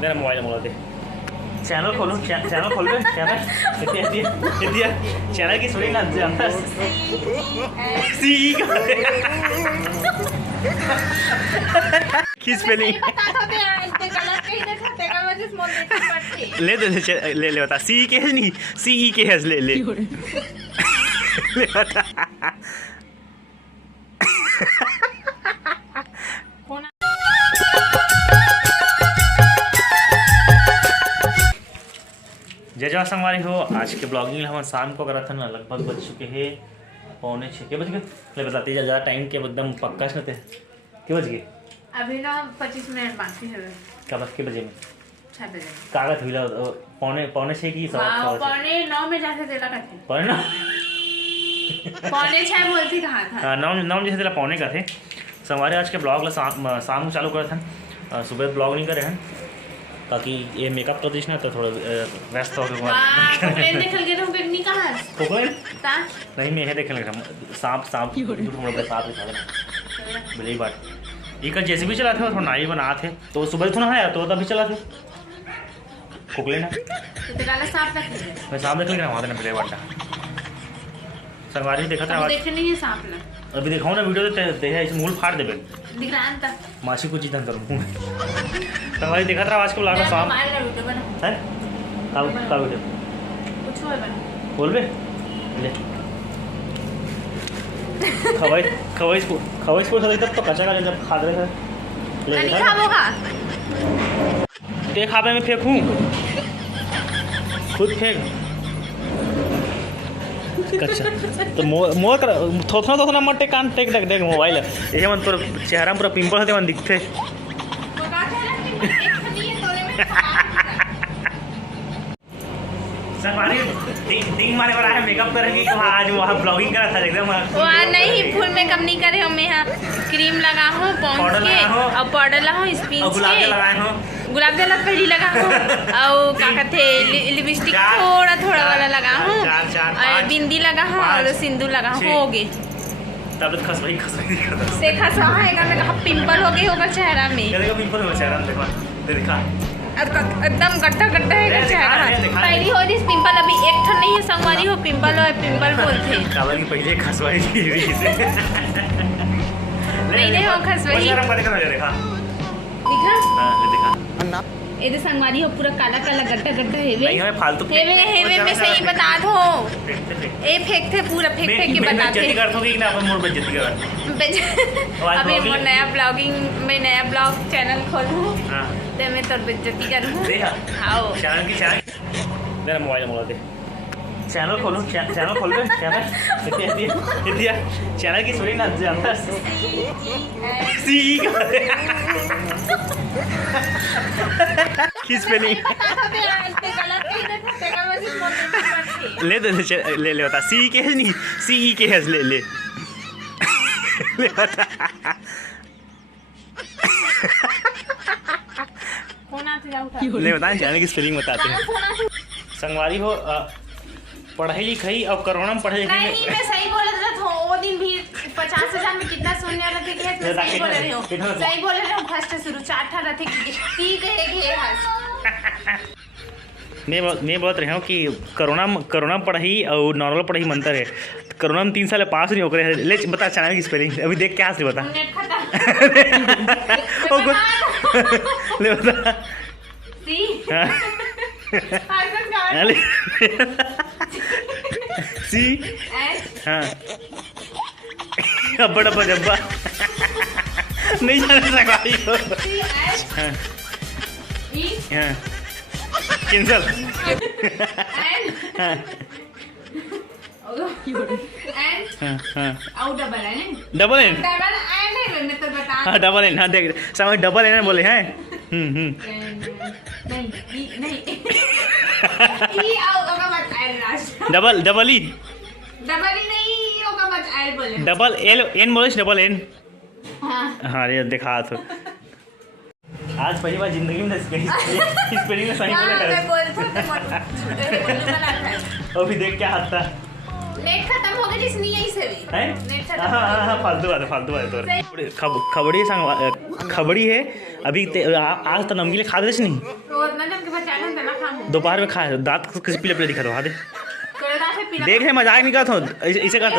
मेरा मोबाइल मोड़ा दे चैनल खोलो चैनल खोल दे चैनल चैनल की सुनी ना जानता सी किस स्पेलिंग ले ले बता सी के है नहीं सी ई के है ले बता जय जवान संगवारी हो। आज के ब्लॉगिंग हम शाम को करा था ना, लगभग बज चुके हैं 5:45 के बज गए। ले बताते ज़्यादा टाइम के एकदम पक्का से थे के बज गए अभी ना 25 मिनट बाकी है। कब के बजे में 6 बजे कागज हुई 5:45 की 9:15 में जाते देला का थे 5:45 बोलती कहाँ था। हाँ 9 जैसे तेरा 5:45 का थे। संगवारी आज के ब्लॉग शाम को चालू करे थे, सुबह ब्लॉग नहीं करे हैं ताकि ये मेकअप कर दीजिए ना तो थोड़ा व्यस्त हो गए नहीं मैं देख लग रहा सांप बड़ी बात एक जैसे भी चला थे थोड़ा नाई बना थे तो सुबह थोड़ा है तो तभी चला थे खोखले ना मैं सांप देख रहा वहाँ बड़े बाटा संगवारी देखा था अभी दिखाऊँ ना वीडियो तो मूल फाड़ देवे मासी कुछ चीज़ अंदर संगवारी देखा था आज के ब्लॉग में सांप है का वीडियो बोल बे ले खवाई स्पोर्ट तब तो कच्चा का जब खा रहे थे ले ते खावे में फेंकूं खुद फेंक कच्चा तो मोर कर थोड़ा मत कान टेक देख मोबाइल ये मन तोर चेहरा में पूरा पिंपल होते मन दिखते दिन मारे वाला है मेकअप करेंगे तो आज वहाँ ब्लॉगिंग करा था एकदम वहाँ नहीं फुल मेकअप नहीं करे हम यहाँ क्रीम लगा हूँ पॉन्ड्स के और पाउडर लगा हूँ स्पिन के गुलाब जल पहली लगा हूँ और क्या कहते लिपस्टिक थोड़ा वाला लगा हूँ और बिंदी लगा हूँ और सिंदूर लगा हूँ हो गए तब खसवाई से खसवा है पिंपल हो गए होगा चेहरा में पिंपल हो चेहरा में देखा एकदम गड्ढा है चेहरा पहली हो रही पिंपल अभी एक ठन नहीं है संगवारी हो पिंपल और पिंपल बोलते कावल की पहले खसवाई थी नहीं हो खसवाई देखा दिखा ये तो संगवारी हो पूरा काला गड्ढा हेवे नहीं हमें फालतू हेवे में सही बता दो ए फेंक थे पूरा फेंक के बताते बेइज्जती कर दोगे कि ना अपन मोर बेइज्जती कर अभी मैं नया ब्लॉग चैनल खोलूं तो मैं तो बेइज्जती करूं आओ चैनल मेरा मोबाइल मोड़ा दे चैनल खोलो चैनल खोल दे चैनल की सुनी ना जानता सी किस स्पेलिंग ले बता सी के है नहीं सी ई के है ले बता ले बता चैनल की स्पेलिंग बताते हैं संगवारी हो पढ़ाई लिखाई और कोरोना में पढ़ाई लिखाई नहीं मैं सही बोल रहा था वो दिन भी 50,000 में कितना सुनने वाला थे कि सही बोल रहे हो फर्स्ट शुरू 4 रहे थे ठीक है मैं बोल रहा हूँ कि कोरोना पढ़ाई और नॉर्मल पढ़ाई में अंतर है। कोरोना में 3 साल पास नहीं हो गए ले बता चैनल की स्पेलिंग अभी देख क्या बता ले बता सी हाँ अब्बा डब्बा जब्बा नहीं जाना संगवारी हो हाँ कैंसल डबल एन हाँ डबल एन हाँ देख समझ डबल एन बोले हैं double E double L N बोले डबल एन हाँ ये दिखा तो आज पहली बार जिंदगी में स्पेलिंग में सही बोला अभी देख क्या हाथ था नेट खत्म हो गया जिसने यही से भी हैं हाँ फालतू बात है तो खबड़ी है आज तो नमकीन खा दे नहीं, दोपहर में खाए दांत किसी पीले पीले दिखा दो। हाँ देख रहे मजाक नहीं करता हूँ, इसे करता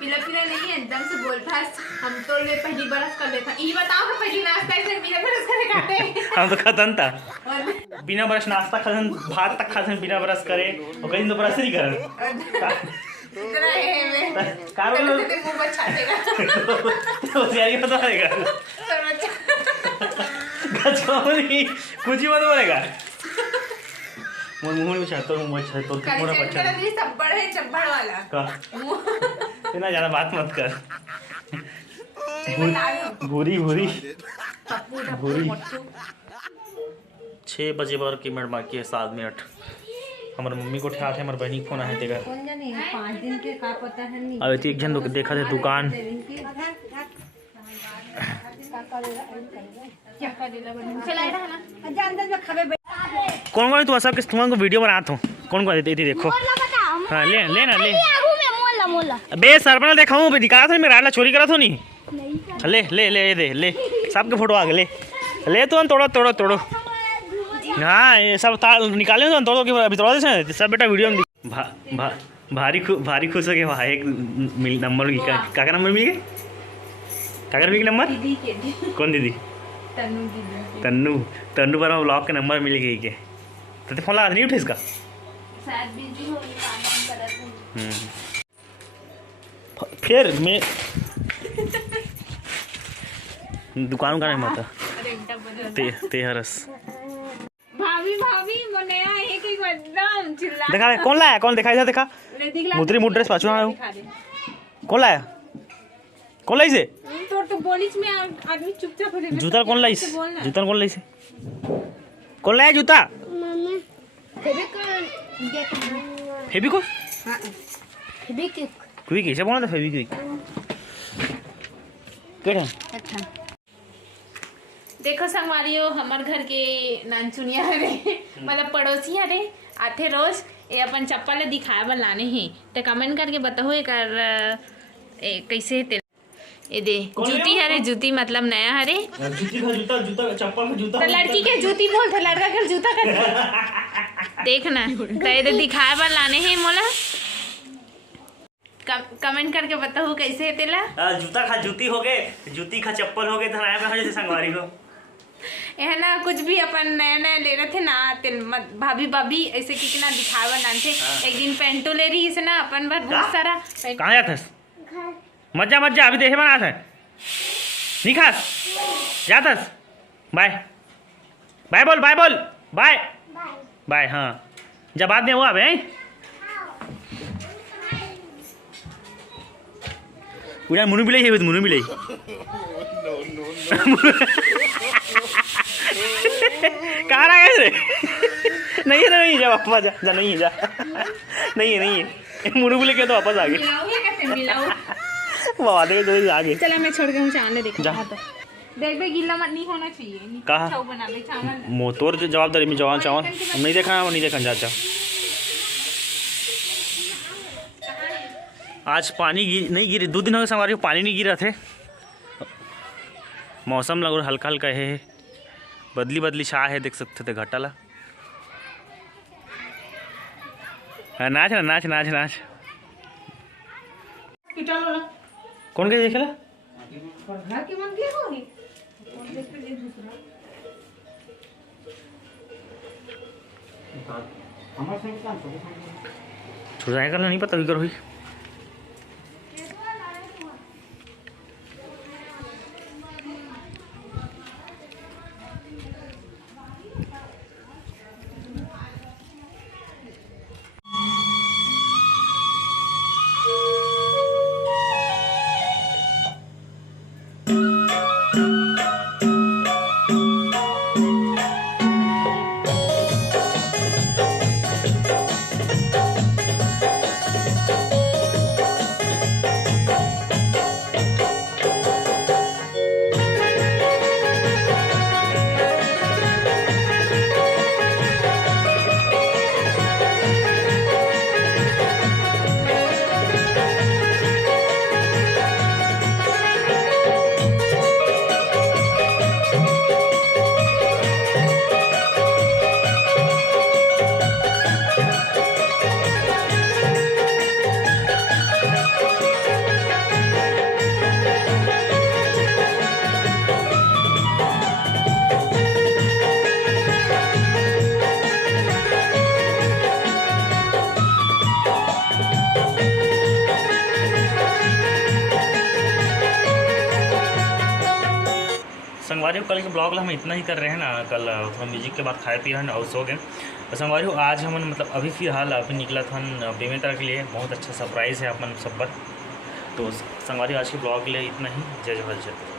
पीला पीला नहीं है एकदम से बोलता है। हम तो ले पहली बरस कर लेता, ये बताओ कि पहली नाश्ता ऐसे बिना बरस करे खाते। हम तो खतन था बिना बरस नाश्ता खतन, भात तक खतन बिना बरस करे, और कहीं तो बरस नहीं करे। कुछ ही मत बोलेगा मुंह में छातो मुंह छातो पूरा बच्चा चप्पड़ है, चप्पड़ वाला का इतना ज्यादा बात मत कर। भूरी भूरी भूरी 6 बजे बार की मिनट बाकी है, 7 मिनट। हमारे मम्मी को उठा थे, हमारे बहनी फोन आए थे घर। 5 दिन के का पता है नहीं। अब एक जन देखा थे दुकान कौन कौन तू सब के तुमको वीडियो बनाता हूँ कौन कौन देती देखो। हाँ ले ले ना ले बे सरपना देखा दिखा था मैं राला चोरी करा था नहीं। ले ले ले दे ले सबके फोटो आ गए ले तो तोड़ो तोड़ो तोड़ो। हाँ ये सब निकाले तो तोड़ो के अभी तोड़ा दे सब बेटा वीडियो में भारी खुश हो गए। वहाँ एक नंबर क्या नंबर मिल गया, क्या कर नंबर कौन दीदी तन्नू तन्नू पर ब्लॉग के नंबर मिल गई के तो फोन लगा नहीं उठे इसका फिर मैं दुकान का नहीं माता ते हरस भाभी भाभी बनाया एक एक एकदम चिल्ला देखा कौन लाया कौन दिखाई था देखा मुद्री मुड ड्रेस पाछू कौन लाया कौन लाई से तो बोलिस में आदमी चुपचाप हो जूता कौन लाई जूता कौन लाई से कौन लाया जूता फेविक्विक हां फेविक्विक क्विक कैसे बोला था फेविक्विक केड़ा अच्छा देखो संगवारियों हमार घर के नानचुनिया रे मतलब पड़ोसी रे आथे रोज ये अपन चप्पल दिखाए बन लाने हैं तो कमेंट करके बताओ एकर कैसे ये दे जूती है रे जूती मतलब नया है रे जूती का जूता जूता चप्पल का जूता तो लड़की के जूती बोल था लड़का के जूता कर देखना तो ये दिखाए बन लाने हैं मोला कमेंट करके बताओ कैसे है तेला जूता खा जूती हो गए जूती खा चप्पल हो गए धनाया में जैसे संगवारी को है ना कुछ भी अपन नया नया ले रहे थे ना तिल भाभी भाभी ऐसे कितना दिखावा नान थे। एक दिन पेंटो ले रही इसे ना अपन बार बहुत सारा कहाँ जाता है मजा मजा अभी देखे बना था नहीं खास जाता बाय बाय बोल बाय बोल बाय बाय हाँ जब बाद में हुआ अबे पूरा मुनु भी लाई मुनु भी लाई कहाँ रहा कैसे नहीं है नहीं जा वापस जा जा नहीं है जा नहीं है मुनु भी लेके तो वापस आ गए बाबा देखो तो आगे चला मैं छोड़ के हूँ चावल देखा देख बे गीला मत नहीं होना चाहिए कहा बना ले चावल मोतोर जवाबदारी में जवान चावल नहीं देखा नहीं देखा जा आज पानी नहीं गिरे 2 दिन हो गए हमारे पानी नहीं गिरा थे। मौसम लग हल्का हल्का है बदली बदली छा है देख सकते थे घटाला नाच ना नाच नाच नाच कौन के देखेला छुड़ाएगा नहीं पता भी करो ही संगवारी कल के ब्लॉग हम इतना ही कर रहे हैं ना। कल थोड़ा म्यूजिक के बाद खाए पिए हैं और सो गए। तो संगवारी आज हम मतलब अभी फिलहाल अभी निकला था पेमेंट के लिए। बहुत अच्छा सरप्राइज़ है अपन सब पर। तो संगवारी आज के ब्लॉग के लिए इतना ही। जय जवाहर।